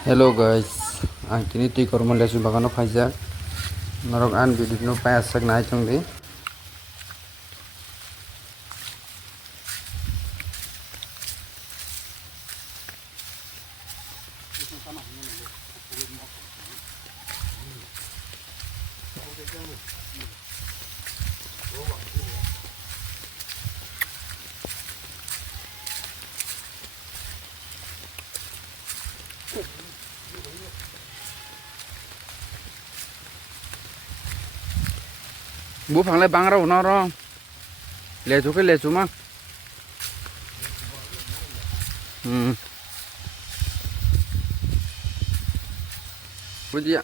Hello guys, ang kini Twikarma Lecho Bagan faijak. Norok an video no payasak nai chungdi. Bu phang lai bang rau no ro. Lecho ke lecho ma. Buji ya.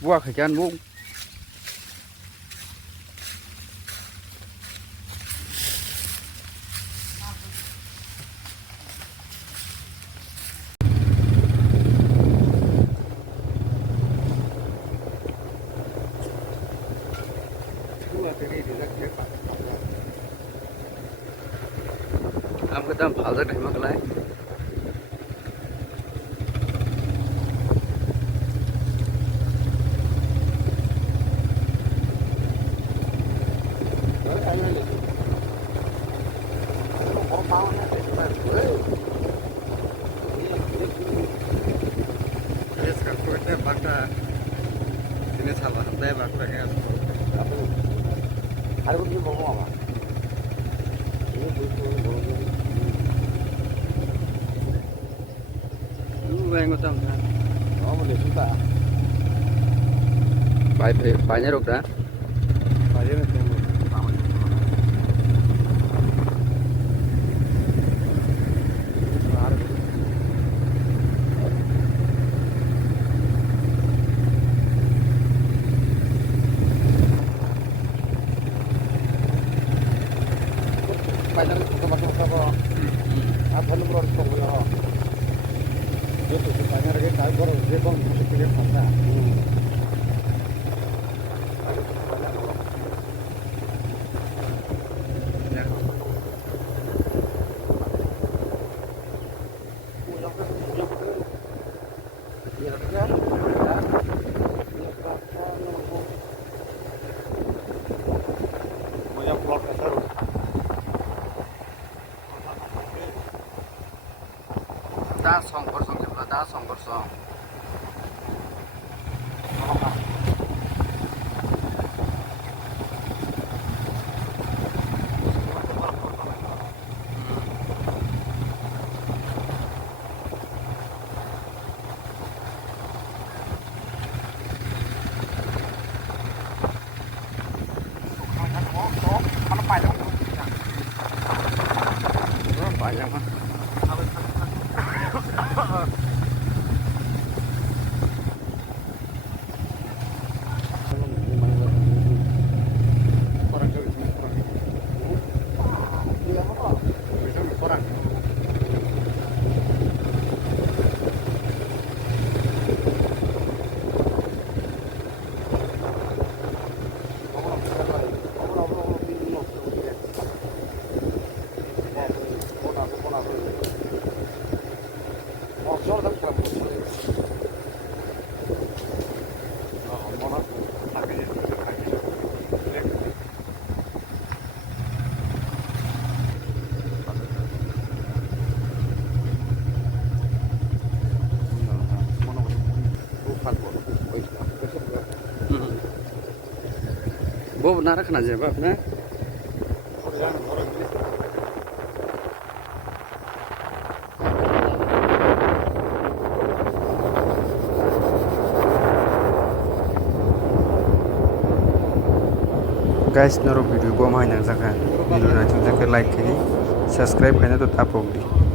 Buah khajan bu. Am kita phal dak mak lai. Banyak rok dah. Dah song persong jumlah dah song persong. Banyak mah. Bo nara khana je bap na. Guys, naro video bo mai nang jaka video na chung jaka like kini subscribe kena to tapok di.